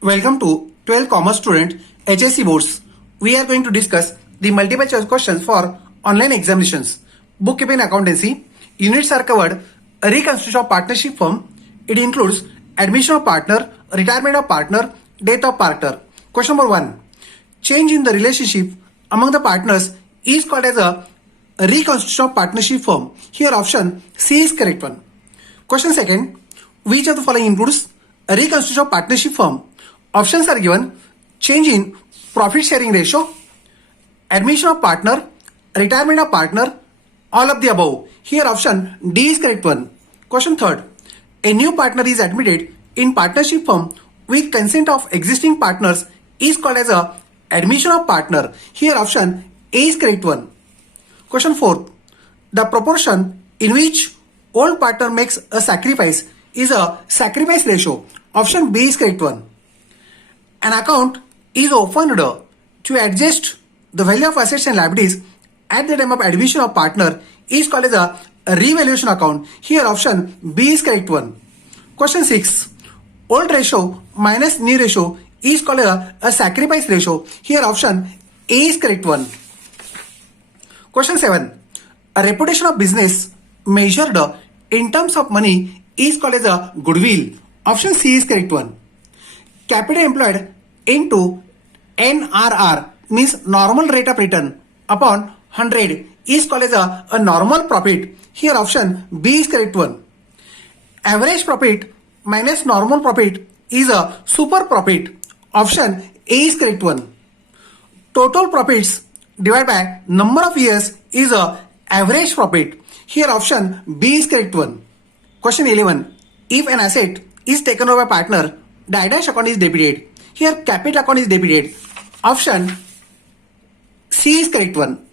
Welcome to 12th Commerce student HSC boards. We are going to discuss the multiple choice questions for online examinations. Bookkeeping accountancy. Units are covered. Reconstitution of partnership firm. It includes admission of partner, retirement of partner, death of partner. Question number 1. Change in the relationship among the partners is called as a reconstitution of partnership firm. Here option C is correct one. Question 2. Which of the following includes a reconstitution of partnership firm? Options are given: change in profit sharing ratio, admission of partner, retirement of partner, all of the above. Here option D is correct one. Question 3. A new partner is admitted in partnership firm with consent of existing partners is called as a admission of partner. Here option A is correct one. Question 4. The proportion in which old partner makes a sacrifice is a sacrifice ratio. Option B is correct one. An account is opened to adjust the value of assets and liabilities at the time of admission of partner is called as a revaluation account. Here option B is correct one. Question 6. Old ratio minus new ratio is called as a sacrifice ratio. Here option A is correct one. Question 7. A reputation of business measured in terms of money is called as a goodwill. Option C is correct one. Capital employed into NRR means normal rate of return upon 100 is called as a normal profit. Here option B is correct one. Average profit minus normal profit is a super profit. Option A is correct one. Total profits divided by number of years is a average profit. Here option B is correct one. Question 11. If an asset is taken over by partner, dash account is debited. Here capital account is debited. Option C is correct one.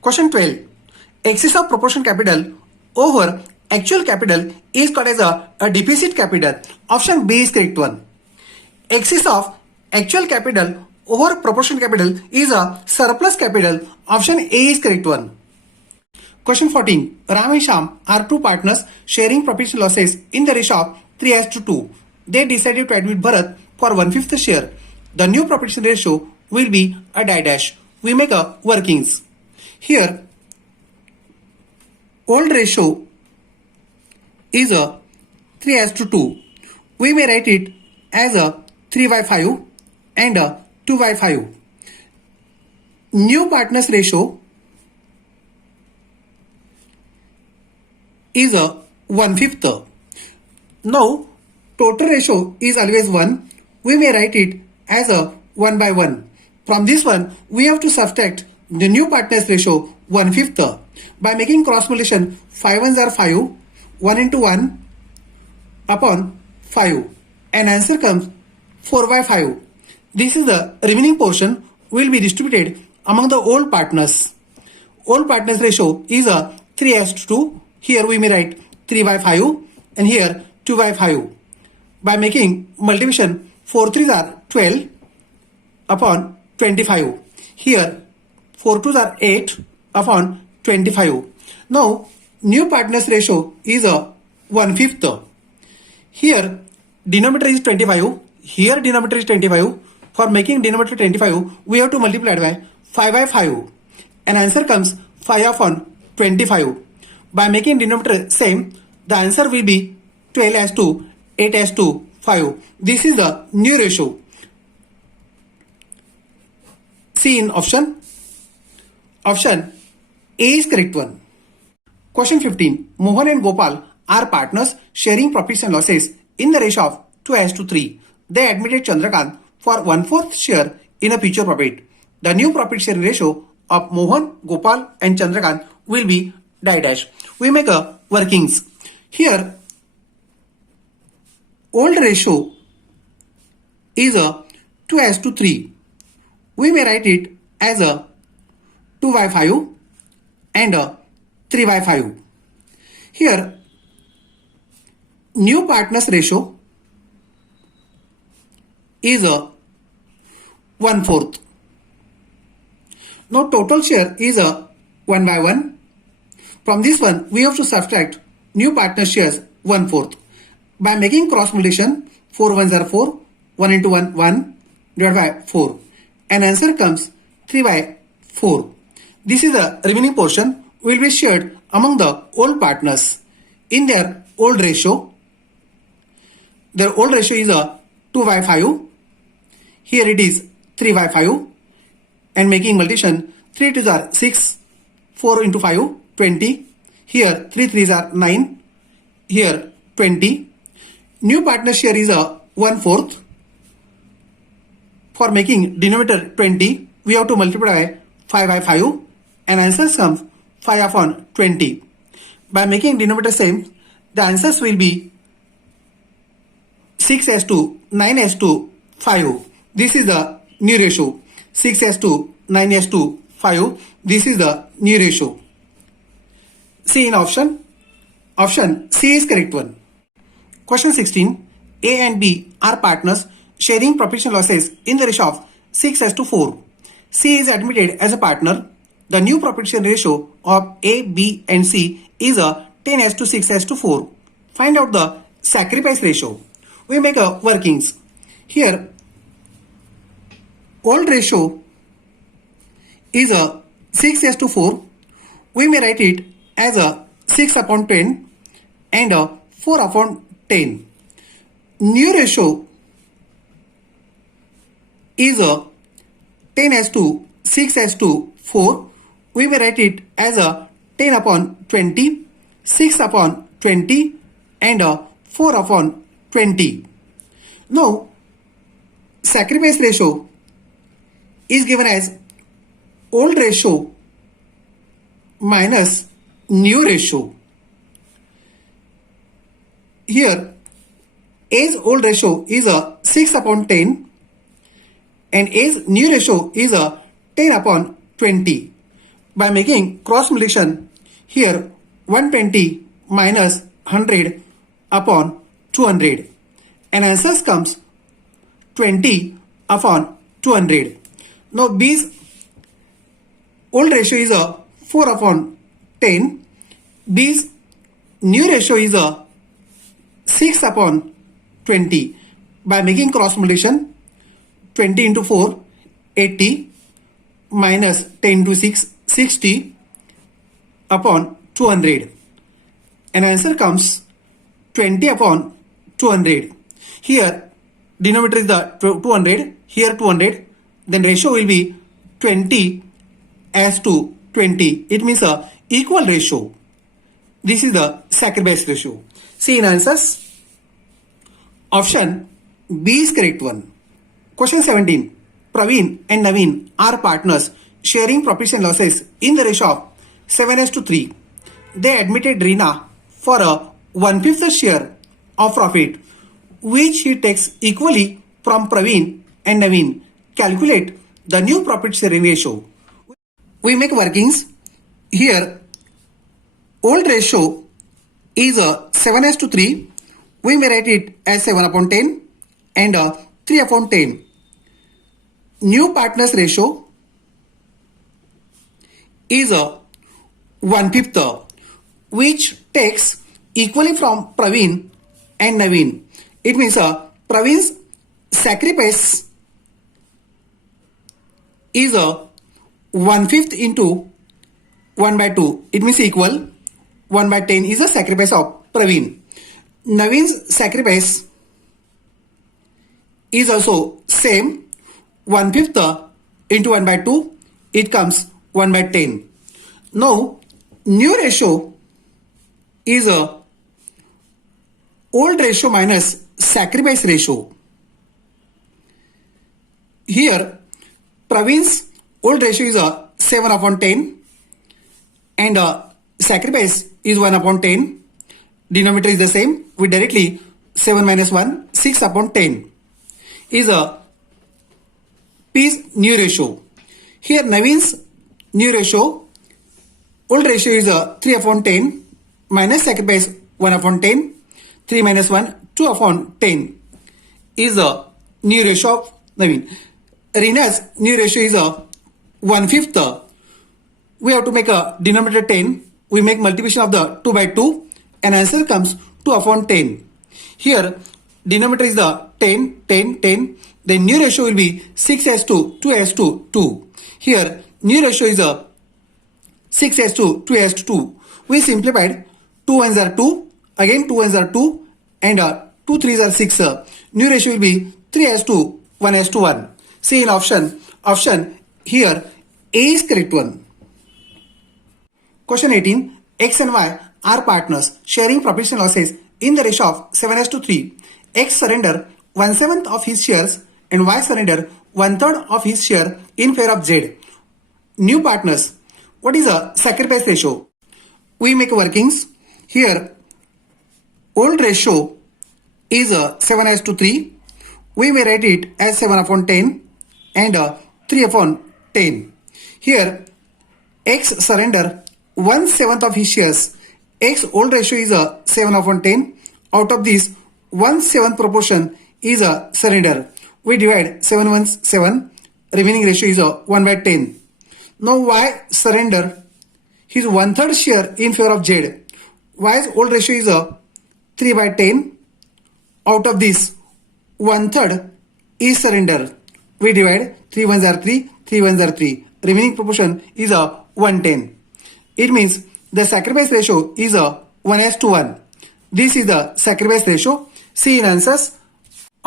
Question 12. Excess of proportion capital over actual capital is called as a deficit capital. Option B is correct one. Excess of actual capital over proportion capital is a surplus capital. Option A is correct one. Question 14. Ram and Shyam are two partners sharing profits and losses in the ratio of 3:2. They decided to admit Bharat for 1/5 share. The new profit ratio will be a dash. We make a workings. Here, old ratio is a 3:2. We may write it as a 3/5 and a 2/5. New partners ratio is a 1/5. Now, total ratio is always 1. We may write it as a 1/1. From this one, we have to subtract the new partners ratio 1/5. By making cross multiplication, 5 ones are 5, 1 into 1 upon 5. And answer comes 4/5. This is the remaining portion will be distributed among the old partners. Old partners ratio is a 3:2. Here we may write 3/5 and here 2/5. By making multiplication, 4 3s are 12 upon 25. Here 4 2s are 8 upon 25. Now new partners ratio is a 1/5. Here denominator is 25. Here denominator is 25. For making denominator 25, we have to multiply by 5/5. And answer comes 5 upon 25. By making denominator same, the answer will be 12:2, 8:2, 5. This is the new ratio. C in option. Option A is correct one. Question 15. Mohan and Gopal are partners sharing profits and losses in the ratio of 2:3. They admitted Chandrakant for 1/4 share in a future profit. The new profit sharing ratio of Mohan, Gopal and Chandrakant will be dash. We make a workings. Here, old ratio is a 2:3. We may write it as a 2/5 and a 3/5. Here, new partners ratio is a 1/4. Now total share is a 1/1. From this one, we have to subtract new partner shares 1/4. By making cross multiplication, 4 ones are 4, 1 into 1, 1 divided by 4. And answer comes 3 by 4. This is the remaining portion will be shared among the old partners in their old ratio. Their old ratio is a 2 by 5. Here it is 3 by 5. And making multiplication, 3 2s are 6, 4 into 5, 20. Here 3 3s are 9. Here 20. New partner share is a 1/4. For making denominator 20, we have to multiply 5 by 5 and answer comes 5 upon 20. By making denominator same, the answers will be 6 to 9 to 5. This is the new ratio. 6 to 9 to 5. This is the new ratio. See in option. Option C is correct one. Question 16. A and B are partners sharing proportional losses in the ratio of 6 to 4. C is admitted as a partner. The new proportion ratio of A, B and C is a 10 to 6 to 4. Find out the sacrifice ratio. We make a workings. Here, old ratio is a 6 to 4. We may write it as a 6 upon 10 and a 4 upon 10. New ratio is a 10 to 6 to 4. We may write it as a 10 upon 20, 6 upon 20 and a 4 upon 20. Now, sacrifice ratio is given as old ratio minus new ratio. Here, A's old ratio is a 6 upon 10 and A's new ratio is a 10 upon 20. By making cross multiplication, here 120 minus 100 upon 200 and answers comes 20 upon 200. Now B's old ratio is a 4 upon 10. B's new ratio is a 6 upon 20. By making cross multiplication, 20 into 4, 80 minus 10 to 6, 60 upon 200. And answer comes 20 upon 200. Here denominator is the 200, here 200. Then ratio will be 20 as to 20. It means a equal ratio. This is the sacrifice ratio. See in answers. Option B is correct one. Question 17. Praveen and Naveen are partners sharing proportion losses in the ratio of 7 to 3. They admitted Reena for a 1/5 share of profit, which he takes equally from Praveen and Naveen. Calculate the new profit sharing ratio. We make workings. Here, old ratio is a 7 to 3. We may write it as 7 upon 10 and 3 upon 10. New partners ratio is a 1/5, which takes equally from Praveen and Naveen. It means Praveen's sacrifice is a 1/5 into 1/2. It means equal. 1/10 is the sacrifice of Praveen. Naveen's sacrifice is also same. 1/5 into 1/2. It comes 1/10. Now, new ratio is a old ratio minus sacrifice ratio. Here, Praveen's old ratio is a 7 upon 10 and sacrifice is 1 upon 10. Denominator is the same. We directly 7 minus 1, 6 upon 10 is a P's new ratio. Here Naveen's new ratio, old ratio is a 3 upon 10 minus sacrifice 1 upon 10. 3 minus 1, 2 upon 10 is a new ratio of Naveen. Reena's new ratio is a 1/5. We have to make a denominator 10. We make multiplication of the 2/2 and answer comes 2 upon 10. Here denominator is the 10, 10, 10. The new ratio will be 6:2, 2:2, 2. Here, new ratio is a 6:2, 2:2. We simplified 2 ones are 2, again 2 ones are 2, and 2 threes are 6. New ratio will be 3:2, 1:1. See in option here A is correct one. Question 18. X and Y are partners sharing profits and losses in the ratio of 7:3. X surrender 1/7 of his shares and Y surrender 1/3 of his share in favor of Z. New partners. What is a sacrifice ratio? We make workings. Here, old ratio is 7:3. We may write it as 7/10 and 3/10. Here, X surrender 1/7 of his shares. X old ratio is 7/10. Out of this, 1/7 proportion is a surrender. We divide 7 ones 7. Remaining ratio is 1/10. Now Y surrender his 1/3 share in favor of Z. Y's old ratio is 3/10. Out of this, 1/3 is surrender. We divide 3 ones are 3, 3 ones are 3. Remaining proportion is 1/10. It means the sacrifice ratio is 1:1. This is the sacrifice ratio. See in answers.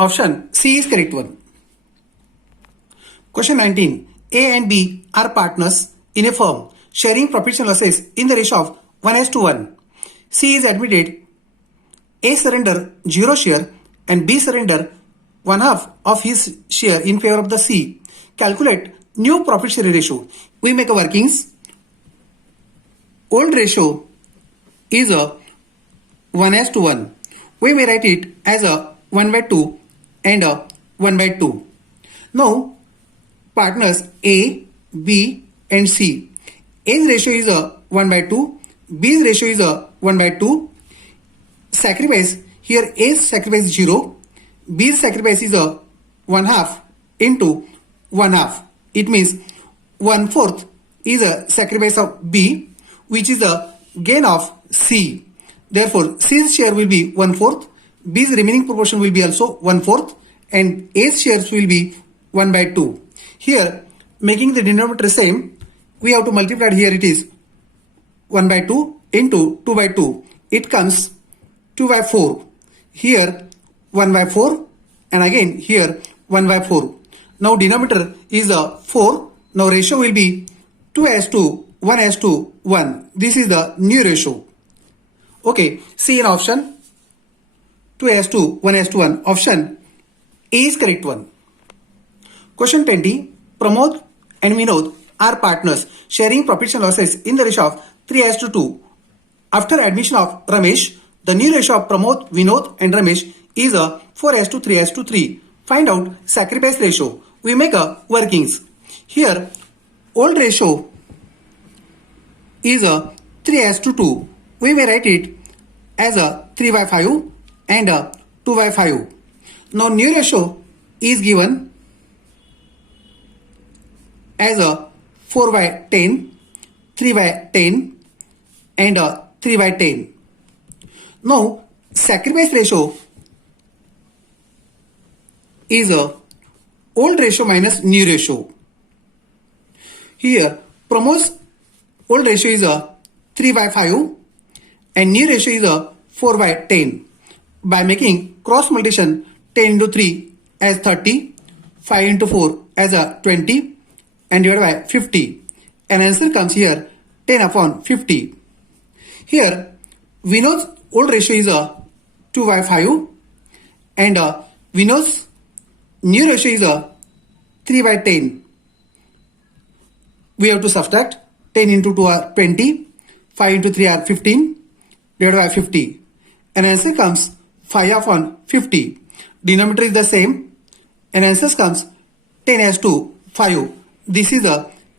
Option C is correct one. Question 19. A and B are partners in a firm sharing profits and losses in the ratio of 1:1. C is admitted. A surrender 0 share and B surrender 1/2 of his share in favor of the C. Calculate new profit share ratio. We make a workings. Old ratio is 1:1. We may write it as 1/2 and 1/2. Now, partners A, B and C. A's ratio is 1/2. B's ratio is 1/2. Sacrifice, here A's sacrifice is 0. B's sacrifice is 1/2 into 1/2. It means 1/4 is a sacrifice of B, which is the gain of C. Therefore, C's share will be 1/4, B's remaining proportion will be also 1/4, and A's shares will be 1/2. Here, making the denominator same, we have to multiply. Here it is 1/2 into 2/2. It comes 2/4. Here 1/4, and again here 1/4. Now denominator is 4. Now ratio will be 2:1, 1:1. This is the new ratio. Okay, see in option 2:1, 1:1. Option A is correct one. Question 20. Pramod and Vinod are partners sharing profits and losses in the ratio of 3:2. After admission of Ramesh, the new ratio of Pramod, Vinod and Ramesh is 4:3:3. Find out sacrifice ratio. We make a workings. Here, old ratio is 3:2. We may write it as 3/5 and 2/5. Now, new ratio is given as 4/10, 3/10 and 3/10. Now, sacrifice ratio is old ratio minus new ratio. Here, Pramod's old ratio is 3/5 and new ratio is 4/10. By making cross multiplication, 10 into 3 as 30, 5 into 4 as 20 and divided by 50. An answer comes here 10/50. Here, Vinod's old ratio is 2/5 and Vinod's new ratio is 3/10. We have to subtract. 10 into 2 are 20, 5 into 3 are 15, divided by 50. An answer comes 5/50. Denominator is the same. An answer comes 10:5. This is the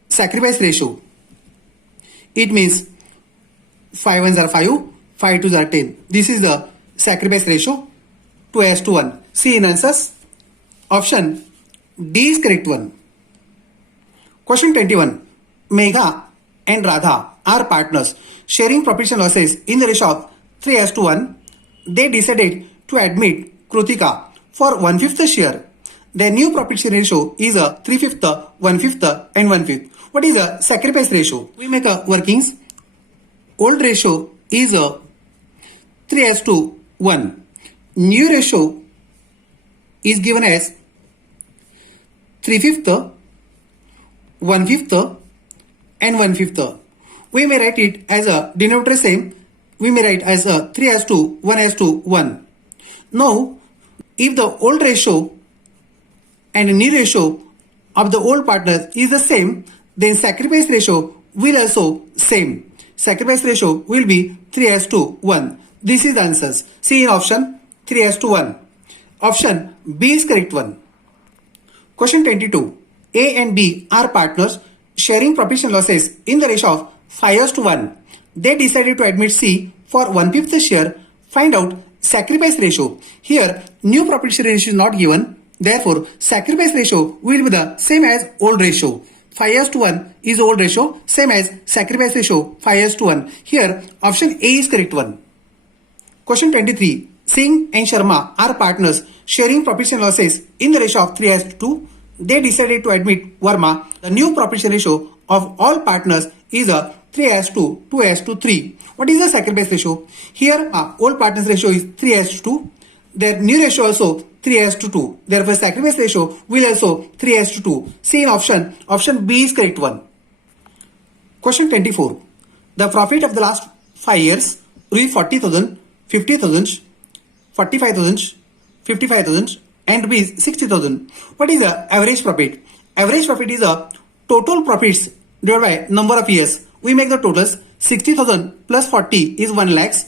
sacrifice ratio. It means 5 ones are 5, 5 twos are 10. This is the sacrifice ratio 2:1. See in answers. Option D is correct one. Question 21. Megha and Radha are partners sharing profits and losses in the ratio of 3:1. They decided to admit Krutika for 1/5 share. The new profit share ratio is a 3/5, 1/5 and 1/5. What is a sacrifice ratio? We make a workings. Old ratio is a 3:1. New ratio is given as 3/5, 1/5 and 1/5. We may write it as a denominator same. We may write as a 3:1:1. Now, if the old ratio and new ratio of the old partners is the same, then sacrifice ratio will also same. Sacrifice ratio will be 3:1. This is the answers. See in option 3:1. Option B is correct one. Question 22. A and B are partners sharing profits and losses in the ratio of 5:1. They decided to admit C for 1/5 share. Find out sacrifice ratio. Here, new profit share ratio is not given. Therefore, sacrifice ratio will be the same as old ratio. 5:1 is old ratio, same as sacrifice ratio 5:1. Here, option A is correct one. Question 23. Singh and Sharma are partners sharing profits and losses in the ratio of 3:2. They decided to admit Verma. The new profit share ratio of all partners is a 3:2, 2:3. What is the sacrifice ratio? Here, old partners ratio is 3:2. Their new ratio also 3:2. Therefore, sacrifice ratio will also 3:2. See in option B is correct one. Question 24. The profit of the last 5 years rupees 40,000, 50,000, 45,000, 55,000 and rupees 60,000. What is the average profit? Average profit is a total profits divided by number of years. We make the totals. 60,000 plus 40 is 1 lakhs.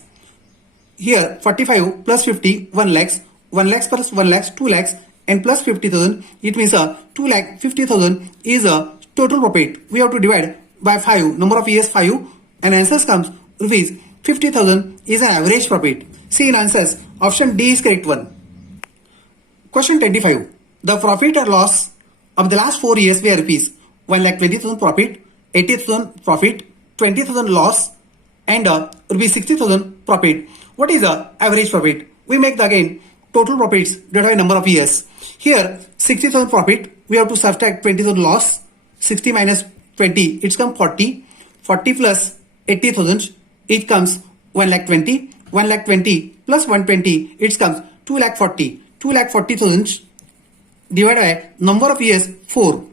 Here 45 plus 50 1 lakhs. 1 lakhs plus 1 lakhs 2 lakhs and plus 50,000. It means 2,50,000 is a total profit. We have to divide by 5. Number of years 5 and answers comes rupees 50,000 is an average profit. See in answers. Option D is correct one. Question 25. The profit or loss of the last 4 years were rupees 1,20,000 profit, 80,000 profit, 20,000 loss and rupees 60,000 profit. What is the average profit? We make the again total profits divided by number of years. Here 60,000 profit, we have to subtract 20,000 loss. 60 minus 20, it's come 40. 40 plus 80,000, it comes 1,20,000. 1,20,000 plus 120, it comes 2,40,000. 2,40,000 divided by number of years 4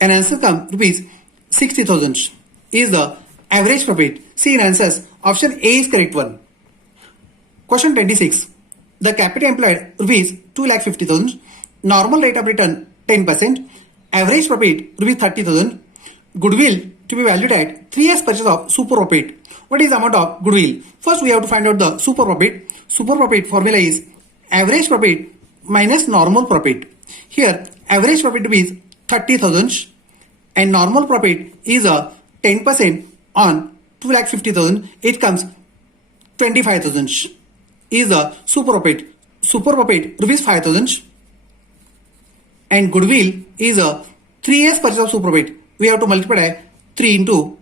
and answer comes rupees 60,000 is the average profit. See in answers. Option A is correct one. Question 26. The capital employed rupees 2,50,000. Normal rate of return 10%. Average profit rupees 30,000. Goodwill to be valued at 3 years purchase of super profit. What is the amount of goodwill? First we have to find out the super profit. Super profit formula is average profit minus normal profit. Here average profit is 30,000 and normal profit is a 10% on 2,50,000. It comes 25,000 is the super profit. Super profit rupees 5,000 and goodwill is a 3 years purchase of super profit. We have to multiply 3 into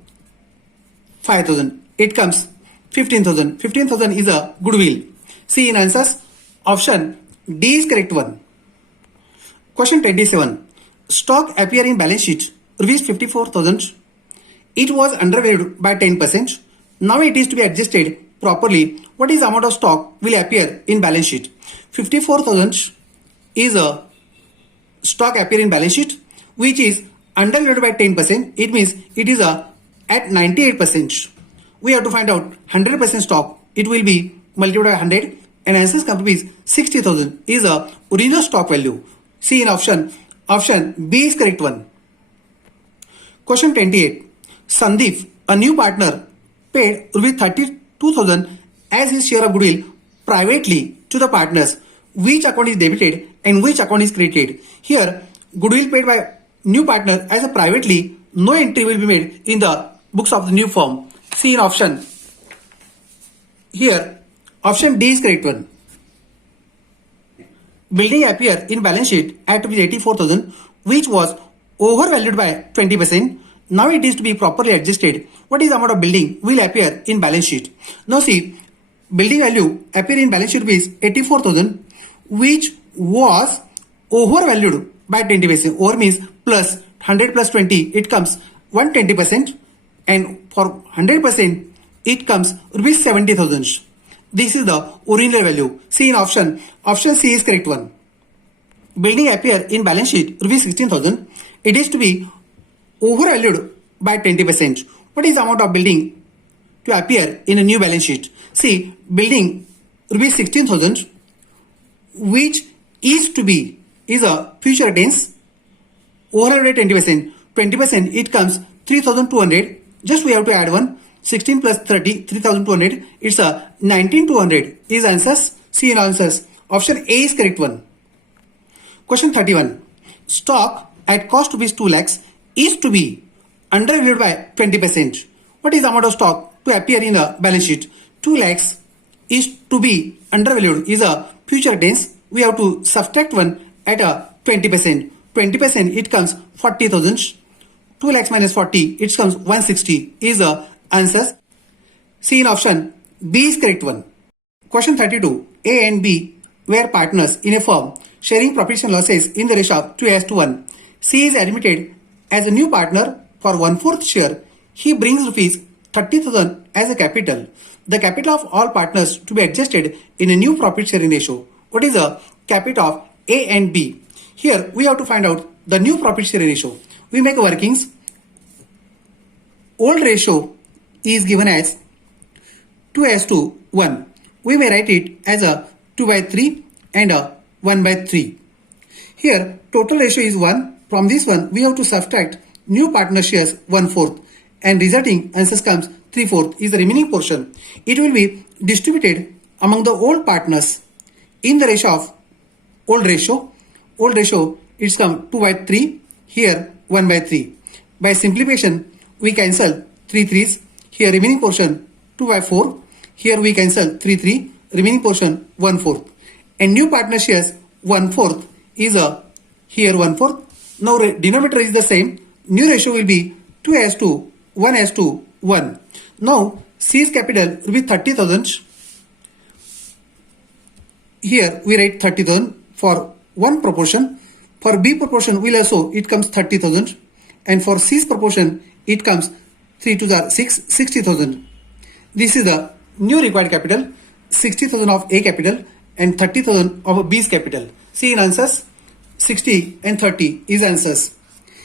5,000. It comes 15,000. 15,000 is a goodwill. See in answers. Option D is correct one. Question 27. Stock appear in balance sheet rupees 54,000. It was undervalued by 10%. Now it is to be adjusted properly. What is the amount of stock will appear in balance sheet? 54,000 is a stock appear in balance sheet which is undervalued by 10%. It means it is at 98%. We have to find out 100% stock. It will be multiplied by 100 and answers come to be 60,000 is a original stock value. See in option B is correct one. Question 28. Sandeep, a new partner, paid rupees 32,000 as his share of goodwill privately to the partners. Which account is debited and which account is credited? Here, goodwill paid by new partner as a privately, no entry will be made in the books of the new firm. See in option. Here, option D is correct one. Building appear in balance sheet at 84,000, which was overvalued by 20%. Now it is to be properly adjusted. What is the amount of building will appear in balance sheet? Now see, building value appear in balance sheet is 84,000, which was overvalued by 20%. Over means plus 100 plus 20, it comes 120%, and for 100%, it comes rupees 70,000. This is the original value. See in option. Option C is correct one. Building appear in balance sheet rupees 16,000. It is to be overvalued by 20%. What is the amount of building to appear in a new balance sheet? See, building rupees 16,000, which is to be is a future tense, overvalued by 20%. 20%, it comes 3,200. Just we have to add one. 16 plus 30, 3,200. It's a 19,200 is answers. See in answers. Option A is correct one. Question 31. Stock at cost rupees 2 lakhs is to be undervalued by 20%. What is the amount of stock to appear in the balance sheet? 2 lakhs is to be undervalued is a future tense. We have to subtract one at a 20%. 20%, it comes 40,000. 2 lakhs minus 40, it comes 160 is the answers. C in option B is correct one. Question 32. A and B were partners in a firm sharing profits and losses in the ratio of 2:1. C is admitted as a new partner for 1/4 share. He brings rupees 30,000 as a capital. The capital of all partners to be adjusted in a new profit sharing ratio. What is the capital of A and B? Here we have to find out the new profit sharing ratio. We make workings. Old ratio is given as 2:1. We may write it as a 2/3 and a 1/3. Here total ratio is 1. From this one we have to subtract new partner shares 1/4 and resulting answers comes 3/4 is the remaining portion. It will be distributed among the old partners in the ratio of old ratio. Old ratio it's come 2/3, here 1/3. By simplification we cancel 3 3s. Here remaining portion 2/4. Here we cancel 3 3. Remaining portion 1/4. And new partner shares 1/4 is a here 1/4. Now denominator is the same. New ratio will be 2:1:1. Now C's capital will be 30,000. Here we write 30,000 for one proportion. For B proportion will also it comes 30,000, and for C's proportion it comes 3 to the 6, 60,000. This is the new required capital, 60,000 of A capital and 30,000 of B's capital. See in answers, 60 and 30 is answers.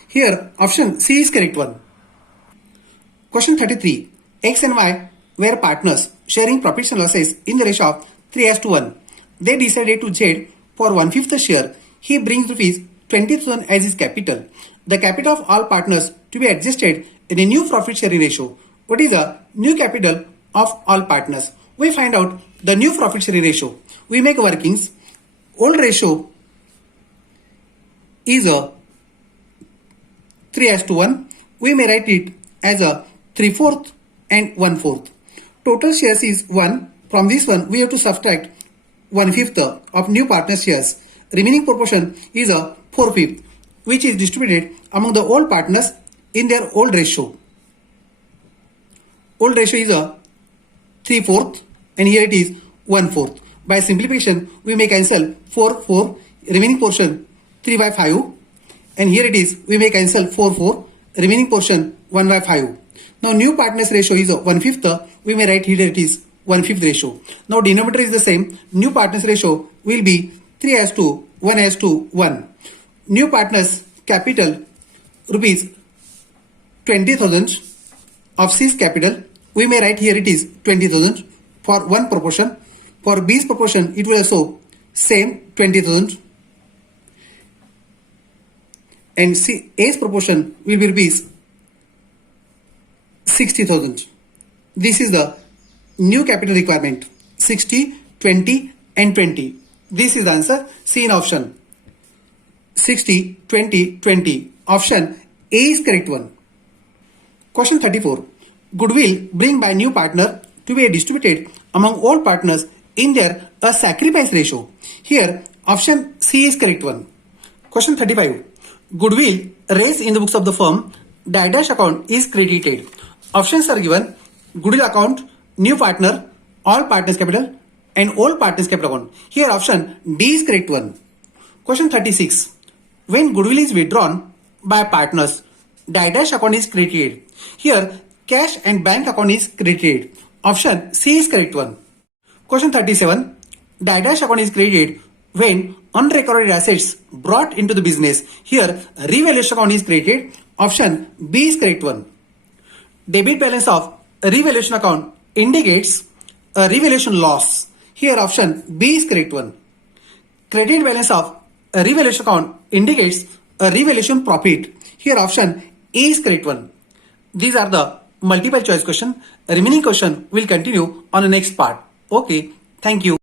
Here option C is correct one. Question 33. X and Y were partners sharing profits and losses in the ratio of 3:1. They decided to Z for 1/5 share. He brings rupees 20,000 as his capital. The capital of all partners to be adjusted in a new profit sharing ratio. What is the new capital of all partners? We find out the new profit sharing ratio. We make workings. Old ratio is a 3:1. We may write it as a 3/4 and 1/4. Total shares is 1. From this one we have to subtract 1/5 of new partner shares. Remaining proportion is a 4/5, which is distributed among the old partners in their old ratio. Old ratio is a 3/4 and here it is 1/4. By simplification we may cancel 4 4, remaining portion 3/5, and here it is we may cancel 4 4, remaining portion 1/5. Now new partners ratio is a 1/5. We may write here it is 1/5 ratio. Now denominator is the same. New partners ratio will be 3:1:1. New partners capital rupees 20,000 of C's capital. We may write here it is 20,000 for one proportion. For B's proportion it will also same 20,000, and A's proportion will be rupees 60,000. This is the new capital requirement, 60, 20 and 20. This is the answer. C in option 60, 20, 20. Option A is correct one. Question 34. Goodwill bring by new partner to be distributed among all partners in their a sacrifice ratio. Here option C is correct one. Question 35. Goodwill raised in the books of the firm, dash account is credited. Options are given: goodwill account, new partner, all partners capital and all partners capital account. Here option D is correct one. Question 36. When goodwill is withdrawn by partners, dash account is created. Here, cash and bank account is created. Option C is correct one. Question 37. Dash account is created when unrecorded assets brought into the business. Here, revaluation account is created. Option B is correct one. Debit balance of revaluation account indicates a revaluation loss. Here, option B is correct one. Credit balance of a revaluation account indicates a revaluation profit. Here, option A is correct one. These are the multiple choice question. Remaining question will continue on the next part. Okay, thank you.